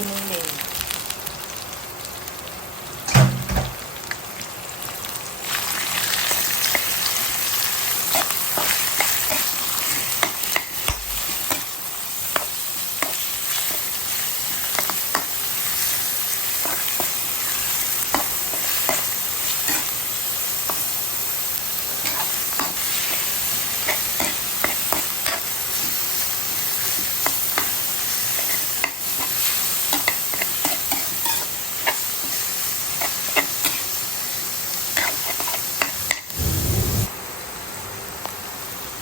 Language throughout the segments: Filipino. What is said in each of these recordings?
giniling.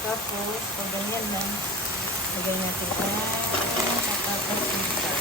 Tapos, pag ganyan na, lagay natin ang papapasita.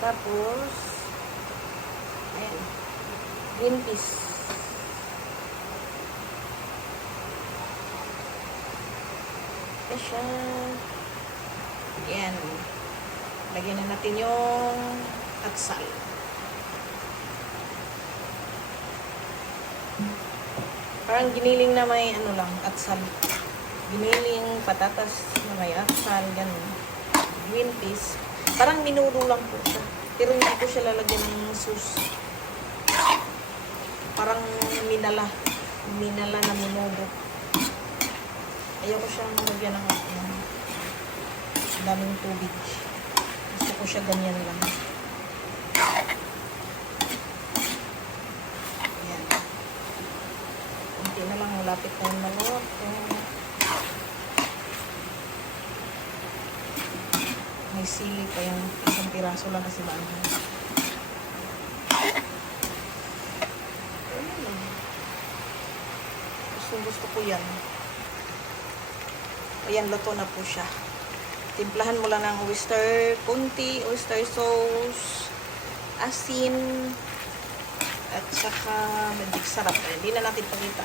Tapos, ayan, green peas. Ayan siya. Ayan. Lagyan na natin yung atsal. Parang giniling na may ano lang, atsal. Giniling, patatas na may atsal, ganun. Green peas. Parang minudo lang po siya. Pero hindi ko siya lalagyan ng sauce. Parang minala. Minala na minudo. Ayaw ko siyang lagyan ng daming tubig. Gusto ko siya ganyan lang. Ayan. Kunti na lang. Malapit na yung maluto. May sili pa yung isang piraso lang kasi maanghang. Gusto ko yan. Ayan, luto na po siya. Timplahan mo lang ng oyster, kunti, oyster sauce, asin, at saka magic sarap. Hindi na natin pakita.